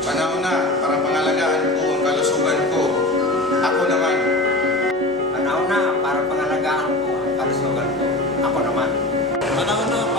Panahon na para pangalagaan ko ang kalusugan ko. Ako naman. Panahon na para pangalagaan ko ang kalusugan ko. Ako naman. Panahon na